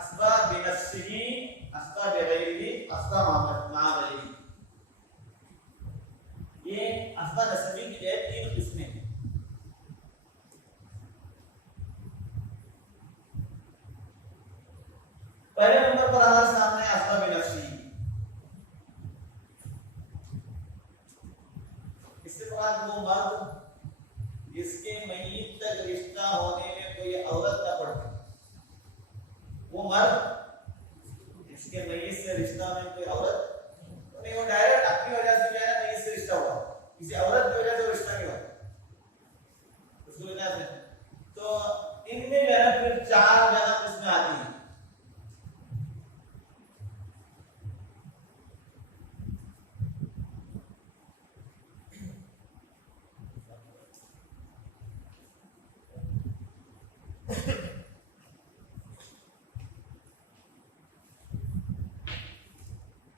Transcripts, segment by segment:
अस्बा बिनफ्सिही, अस्बा बिगैरिही, अस्बा मा गैरिही। ये अस्बा नस्बी की जो 3 किस्में हैं। पहले नंबर पर हमारे सामने अस्बा बिनफ्सिही। इससे बाद वो मर्द जिसके मय्यत तक रिश्ता होने में कोई औरत न पड़ती, वो मर्द जिसके मय्यत से रिश्ता में कोई औरत तो नहीं, वो डायरेक्ट आपकी वजह से जो है ना मय्यत से रिश्ता हुआ, किसी औरत की वजह से रिश्ता नहीं हुआ, उसको वजह से। तो इनमें जो है फिर 4 जगह इसमें आती है।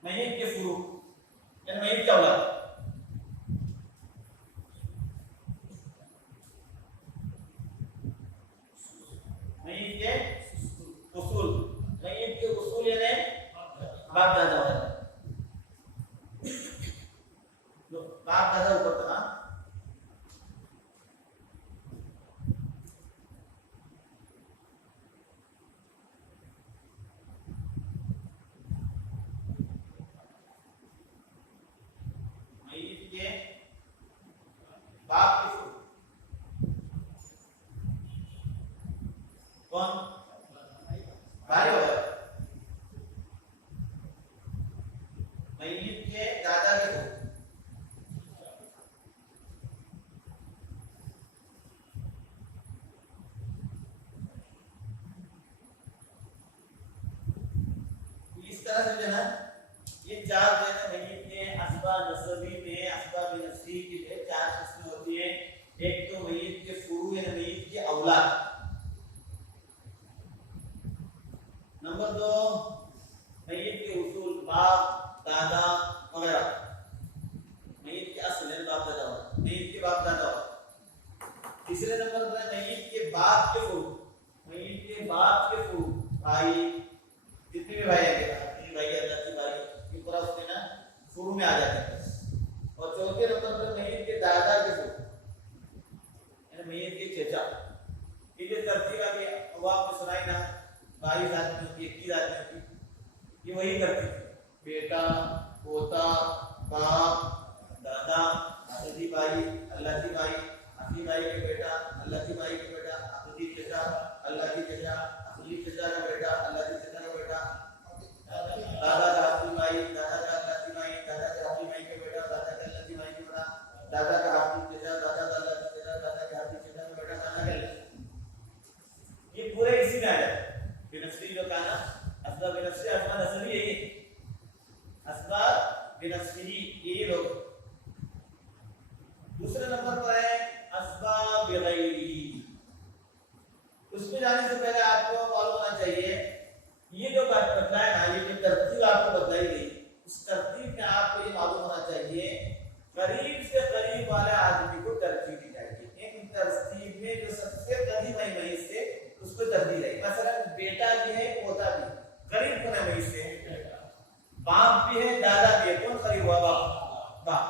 मय्यत के फुरू यानी मय्यत क्या औलाद, मय्यत के उसूल, मय्यत के उसूल यानी बाप दादा वाला, तो बाप दादा ऊपर था। बाप के फुरू कौन, भाई होगा। मय्यत के दादा के फुरू इस तरह से जो है ये 4 जो है मय्यत के अस्बा नस्बी में अस्बा बिनफ्सी की 4 किस्में होती है। एक तो मय्यत के फुरू यानी मय्यत के औलाद, नंबर 2 मय्यत के उसूल बाप दादा वगैरह, मय्यत के असल यानी बाप दादा वाला, मय्यत के बाप दादा वाला। तीसरे नंबर पर मय्यत के बाप के फुरू, मय्यत के बाप के फुरू भाई, जितने भी भाई हैं भाई अल्लाह भाई ये पूरा उसमें ना फुरू में आ जाते हैं। और चौथे नंबर पर मय्यत के दादा के फुरू यानी मय्यत के चचा। ये जो तरतीब आगे वो आपने सुनाई ना, भाई जात में होती है, की जात में होती है, ये वही करती है, बेटा पोता बाप दादा अदी भाई अल्लाह की भाई, अदी भाई के बेटा अल्लाह की भाई के बेटा, अदी चचा अल्लाह की चचा, अदी चचा का बेटा अल्लाह की चचा का बेटा, दादा का हाथी भाई, दादा का अल्लाह की भाई, दादा का हाथी भाई के बेटा, दादा का अल्लाह की भाई के बेटा, दादा का हाथी चचा, दादा का अल्लाह की चचा, दादा का हाथी चचा का बेटा, दादा का अल्लाह। ये पूरे इसी में आ जाते हैं। बिनफ्सी जो कहा ना अस्बा बिनफ्सी, अस्बा नस्बी यही, अस्बा बिनफ्सी ये लोग। दूसरे नंबर पर है अस्बा बिगैरी। उसमें जाने से पहले आपको मालूम होना चाहिए ये जो बात बताया ना, ये जो तरतीब आपको बताई गई, उस तरतीब में आपको ये मालूम होना चाहिए करीब से करीब वाले आदमी को तरजीह दी जाएगी। इन तरतीब में जो सबसे करीब है मय्यत से उसको तरजीह दी। मसलन बेटा भी है पोता भी, करीब कौन है मय्यत से, बाप भी है दादा भी है, कौन करीब हुआ, बाप।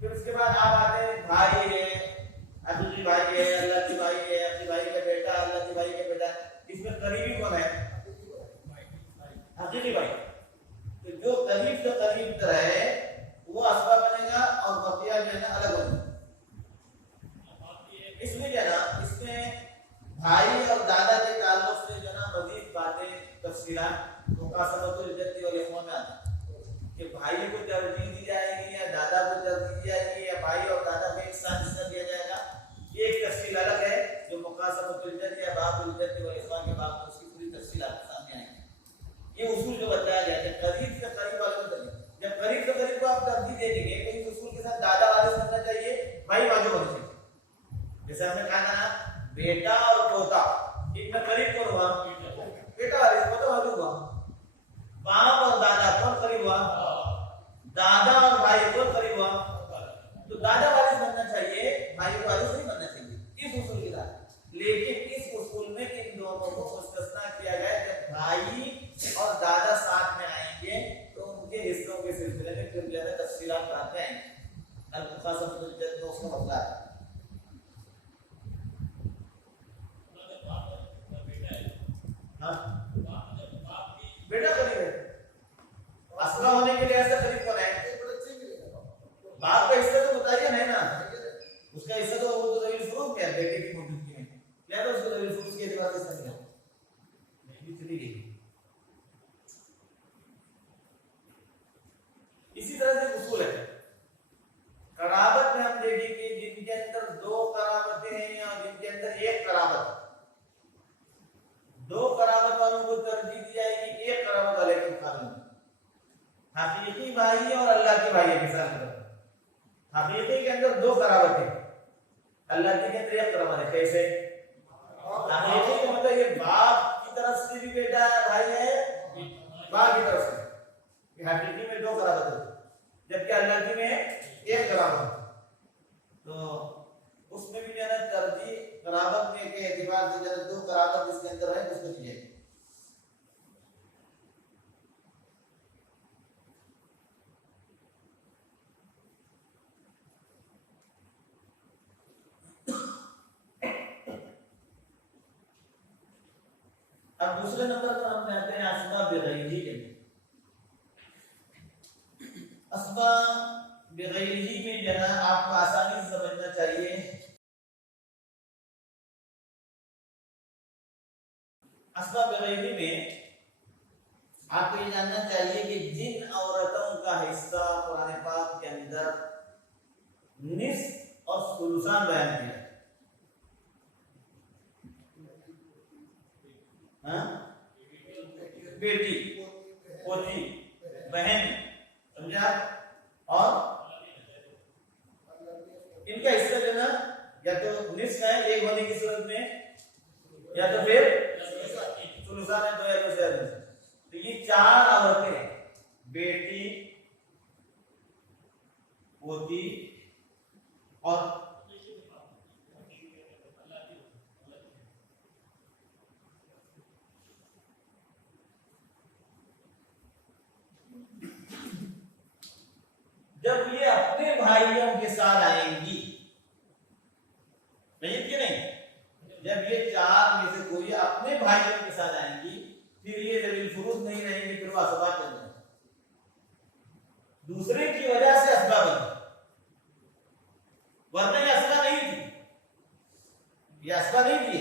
फिर उसके बाद आप आते हैं भाई है, अदुली भाई है, अल्लाह की भाई है, अपनी भाई का बेटा अल्लाह की भाई का बेटा, इसमें करीबी कौन है, हकीकी भाई। तो जो करीब से करीब रहे वो अस्बा बनेगा और बकिया जो है ना अलग बनेगा। इसमें क्या ना, इसमें भाई और दादा के ताल्लुक से जो ना मजीद बातें तफसीलात मुकासबतुल जद्दी और इख्वा में आती है कि भाई को तरजीह दी जाएगी या दादा को तरजीह दी जाएगी या भाई और दादा को एक साथ हिस्सा दिया जाएगा। ये एक तफसील अलग है जो मुकासबतुल जद्दी या बाबुल जद्दी और इख्वा के बाब में उसकी पूरी तफसील आपके सामने आएगी। ये उसूल जो बताया गया है करीब से करीब वाले को तरजीह, जब करीब से करीब को आप तरजीह दे देंगे तो इस उसूल के साथ दादा वारिस बनना चाहिए, भाई वाजिब होना चाहिए। जैसे हमने कहा ना बेटा और पोता, इतना करीब कौन हुआ, बेटा वारिस, पोता वाजिब हुआ। बाप और दादा कौन करीब हुआ, दादा और भाई कौन करीब हुआ, तो दादा वारिस बनना चाहिए, भाई वारिस नहीं बनना चाहिए इस उसूल के साथ। लेकिन इस उसूल में इन दोनों को मुस्तस्ना किया गया, जब तो उसका मसला है। हाँ बेटा करीब है, असला होने के लिए ऐसा करीब कौन है? बाप का हिस्सा तो बताइए नहीं ना, उसका हिस्सा तो वो तो रवील फुरूज क्या बेटे की मौजूदगी में क्या था, उसको रवील फुरूज के एतबार से हिस्सा मिला नहीं, चली गई। इसी तरह से उसूल है कराबत में, हम देखेंगे जिनके अंदर दो कराबतें हैं या जिनके अंदर एक कराबत, दो कराबत वालों को तरजीह दी जाएगी एक कराबत वाले के मुकाबले में। हकीकी भाई और अल्लाह के भाई मिसाल के तौर पर हकीकी के अंदर दो कराबत है, अल्लाह के अंदर एक कराबत है। कैसे? हकीकी का मतलब ये बाप की तरफ से भी बेटा है, भाई है, बाप की तरफ से, ये हकीकी में दो कराबत है, जबकि अल्लाह की में एक कराबत। तो उसमें भी जो है तरजीह कराबत में के एतबार से जो दो कराबत जिसके अंदर है उसको दी जाएगी। अब दूसरे नंबर पर हम आते हैं अस्बाब बिगैरिही के। अस्बाब बिगैरिही में जना आपको आसानी से समझना चाहिए। अस्बाब बिगैरिही में आपको ये जानना चाहिए कि जिन औरतों का हिस्सा कुरान पाक के अंदर निस्फ और सुलुसान बयान किया, बेटी, पोती, बहन, समझा, और इनका हिस्सा जो ना या तो निस्फ है एक होने की सूरत में, या तो फिर सुलुसान है दो या दो से ज्यादा। तो ये चार औरतें, बेटी, पोती और जब ये अपने भाइयों के साथ आएंगी, नहीं, जब ये चार में से कोई अपने भाइयों के साथ आएंगी फिर ये रवील फुरूज नहीं रहेंगे, फिर वो असबाब बन जाएंगे, दूसरे की वजह से असबाब बन, वरना ये असबा नहीं थी, ये असबा नहीं थी,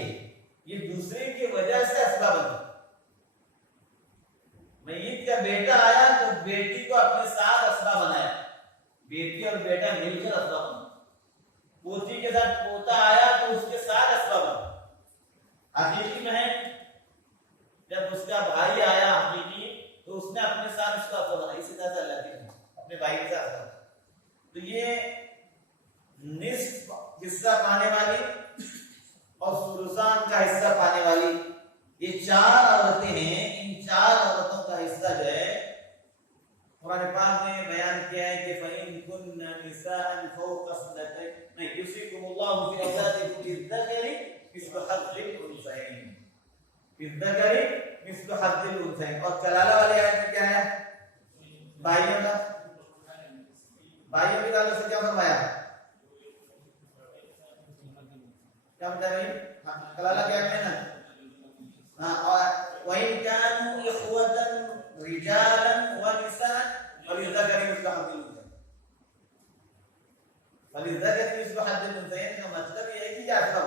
ये दूसरे की वजह से असबाब बन। मय्यत का बेटा आया तो बेटी को अपने साथ असबा बनाया, बेटी और बेटा मिलकर असबा बना। पोती के साथ पोता आया तो उसके साथ असबा बना। हकीकी बहन जब उसका भाई आया हकीकी तो उसने अपने साथ उसका असबा बना, इसी तरह से अल्लाह के अपने भाई के साथ। तो ये निस्फ हिस्सा पाने वाली और सुलुसान का हिस्सा पाने वाली ये चार औरतें हैं। इन चार औरतों का हिस्सा जो है कुरान पाक ने बयान किया है कि फइन कुन्ना निसाअन फौqa सनतैन नहीं युसिकुमुल्लाहु फी औलादिकुम लिज़्ज़करी मिस्लु हज़्ज़िल उन्सयैन, लिज़्ज़करी मिस्लु हज़्ज़िल उन्सयैन। और कलाला वाले आयत में क्या है? भाइयों का, भाइयों के ताल्लुक से क्या फरमाया? क्या बता रही? कलाला क्या कहना? हाँ, और वइन कानू इख्वतन रिजालन व निसान फलिज़्ज़करी मिस्लु हज़्ज़िल उन्सयैन। फलिज़्ज़करी मिस्लु हज़्ज़िल उन्सयैन का मतलब ये है कि क्या था,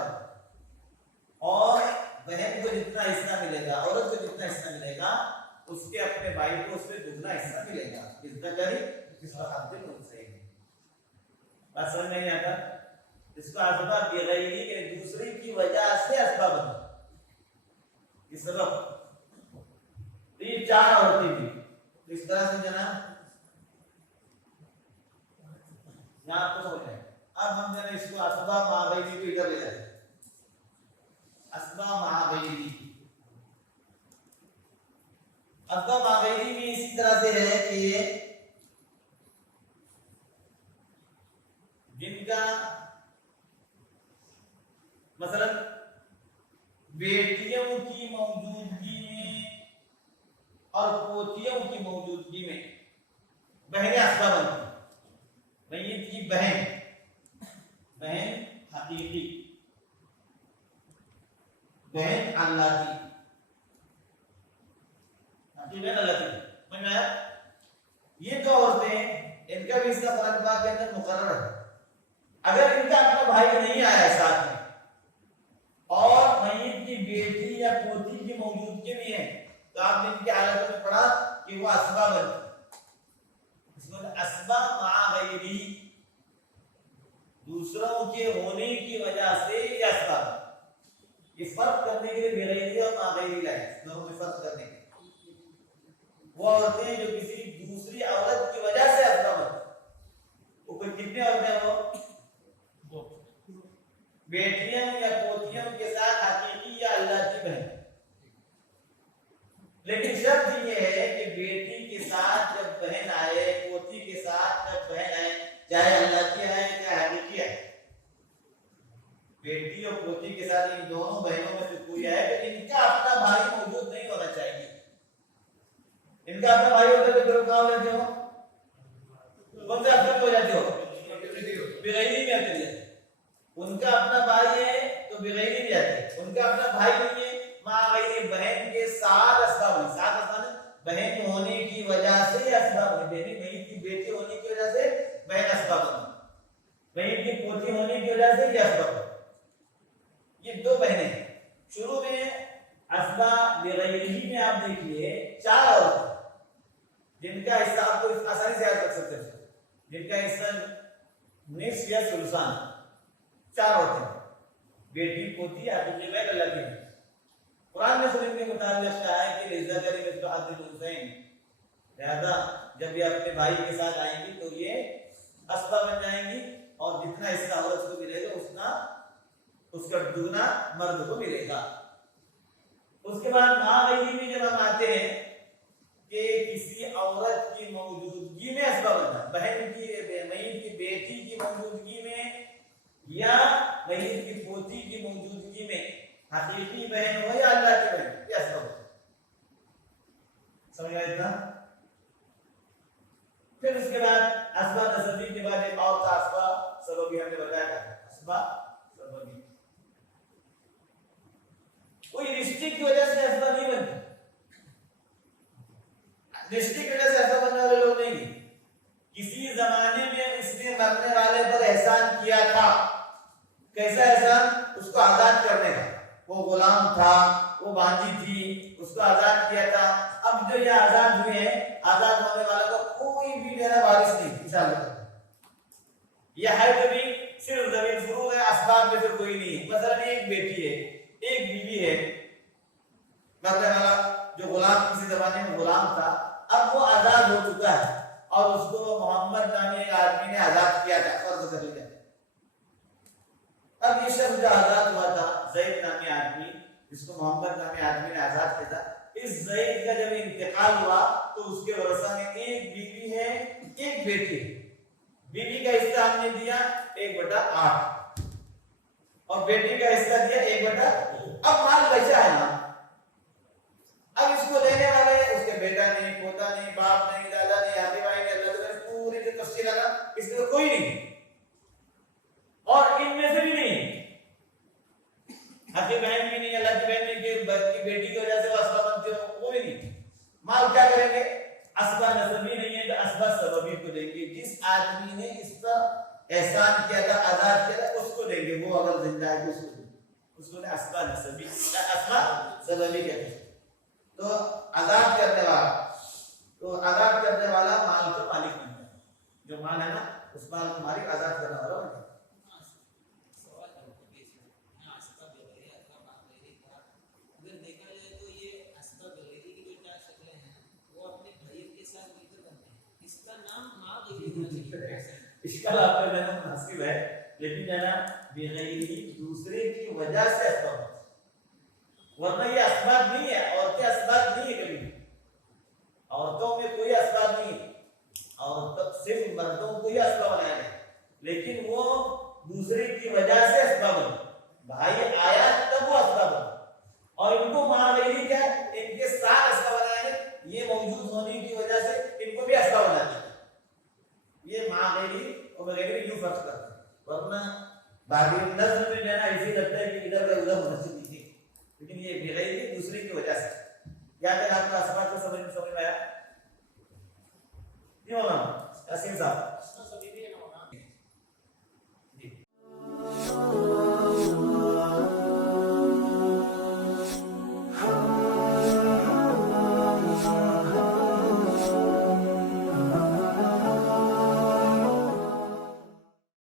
और बहन को जितना हिस्सा मिलेगा, औरत को जितना हिस्सा मिलेगा, उसके अपने भाई को उससे दुगना हिस्सा मिलेगा। इज़्ज़करी मिस्लु हज़्ज़िल उन्सयैन। बात समझ नहीं आता? इसको असबाब बिगैरिही के दूसरे की वजह से असबाब बना, इस सबब। तो ये चार औरतें थी, तो इस तरह से जना यहां आपको समझ आए। अब हम जना इसको असबाब मागैरी को इधर ले जाए। असबाब मागैरी, असबाब मागैरी में इसी तरह से है कि जिनका मसलन बेटियों की मौजूदगी में और पोतियों की मौजूदगी में बहनें असबाब बनती। मय्यत की बहन बहन हकीकी, बहन अल्लाह की, बहन अल्लाह की। समझ में आया? ये जो औरतें, इनका भी इसका कुरान पाक के अंदर मुकर्रर है। अगर इनका अपना भाई नहीं आया साथ में और मय्यत की बेटी या पोती की मौजूदगी में है, तो आपने इनकी हालत में पढ़ा कि वो असबा बनती, असबा मा गैरी, दूसरों के होने की वजह से ये असबा। ये फर्क करने के लिए बेगैरी और मा गैरी लाए, दोनों में फर्क करने के लिए। वो औरतें जो किसी दूसरी औरत की वजह से असबा बनती, वो कितने औरतें हैं? वो बेटियों या पोतियों के साथ हकीकी या अल्लाह की बहन। लेकिन शर्त ये है कि बेटी के साथ जब बहन आए, पोती के साथ जब बहन आए, चाहे अल्लाह की आए चाहे हकीकी आए, बेटी और पोती के साथ इन दोनों बहनों में से कोई आए, तो इनका अपना भाई मौजूद नहीं होना चाहिए। इनका अपना भाई होता तो फिर कहाँ हो जाते हो? कौन से अफसर हो जाते हो? बेगैरी में आते हैं। उनका अपना भाई है तो बेगैरी में जाते हैं। उनका अपना भाई नहीं है, माँ गैरी, बहन के साथ असबाब, साथ असबाब, बहन होने की वजह से असबाब, बहन नहीं की बेटी होने की वजह से बहन असबाब, बहन की पोती होने की वजह से ये असबाब। ये दो बहनें शुरू में असबा बेगैरी में आप देखिए 4 औरतें जिनका हिस्सा आपको आसानी से याद रख सकते हैं, जिनका हिस्सा निस्फ या सुल्सान, 4 औरतें, बेटी, पोती, हकीकी, बहन, अल्लाह की। कुरान में सुनने के मुताबिक कहा है कि लिज़ा करी मिस्ल अब्दुल हुसैन, लिहाजा जब ये अपने भाई के साथ आएंगी तो ये असबा बन जाएंगी और जितना हिस्सा औरत को मिलेगा उतना उसका दुगना मर्द को मिलेगा। उसके बाद मागैरी में जब हम आते हैं कि किसी औरत की मौजूदगी में असबा बनना, बहन की, मय्यत की बेटी की मौजूदगी में या मय्यत की पोती की मौजूदगी में, हकीकी बहन हो या अल्लाह की बहन, ये असबा बनना। समझ आया इतना? फिर उसके बाद असबा नसबी के बाद एक और था असबा सबबी, हमने बताया था असबा सबबी। कोई रिश्ते की वजह से असबा नहीं बनती, रिश्ते की वजह से ऐसा बनने वाले लोग नहीं। किसी जमाने में इसने मरने वाले पर एहसान किया था, कैसा एहसान? उसको आजाद करने का। वो गुलाम था, वो बांझी थी, उसको आजाद किया था। अब जो ये आजाद हुए हैं, आजाद होने वाले को कोई भी मेरा वारिस नहीं, इंशाअल्लाह। यह है कभी सिर्फ जमीन फुरूज है, असबाब में से कोई नहीं है। मसलन एक बेटी है, एक बीवी है, मरने वाला जो गुलाम किसी जमाने में गुलाम था, अब वो आजाद हो चुका है और उसको मोहम्मद नामी एक आदमी ने आजाद किया था, फर्ज कर लिया। अब ये शख्स जो आजाद हुआ था, ज़ैद नामी आदमी, जिसको मोहम्मद नामी आदमी ने आजाद किया था, इस ज़ैद का जब इंतकाल हुआ तो उसके वरसा में एक बीवी है, एक बेटी। बीवी का हिस्सा हमने दिया 1/8 और बेटी का हिस्सा दिया 1/। अब माल बचा है ना, अब इसको लेने वाले उसके बेटा नहीं, पोता नहीं, बाप नहीं, दादा नहीं, हाथी भाई नहीं, अल्लाह ताला पूरी जो तफसील आना, इसमें कोई नहीं और इनमें से भी नहीं, हाथी बहन भी नहीं, अल्लाह की बहन नहीं, की बेटी की वजह से वो असबा बनती हो, वो भी नहीं। माल क्या करेंगे? असबा नसबी नहीं है तो असबा सबबी को देंगे। जिस आदमी ने इस पर एहसान किया था, आजाद किया था, उसको देंगे। वो अगर जिंदा है तो उसको असबा नसबी, असबा सबबी कहते हैं। तो आजाद करने वाला, तो आजाद करने वाला माल का मालिक बनता है। जो माल है ना, उस माल का मालिक आजाद करने वाला बनता है। इसका आपका मैंने मुनासिब है, लेकिन जाना बेगैरी दूसरे की वजह से असबाब, वरना ये असबाब नहीं है। औरतें असबाब नहीं है, कभी औरतों में कोई असबाब नहीं है, और सिर्फ मर्दों को ही असबाब बनाया है, लेकिन वो दूसरे की वजह से असबाब बने। भाई आया तब वो असबाब बना और इनको मागैरी क्या है, इनके साथ असबाब बनाया है, ये मौजूद होने की वजह से इनको भी असबाब बनाया है। ये मागैरी और बगैरी यूं फर्क करते हैं, वरना बाकी नज्म में जो है ना ऐसे लगता है कि इधर उधर होना चाहिए, लेकिन ये बेगैर दूसरे की वजह से। क्या क्या आपका असबाब को समझ में आया? क्यों ना असीम साहब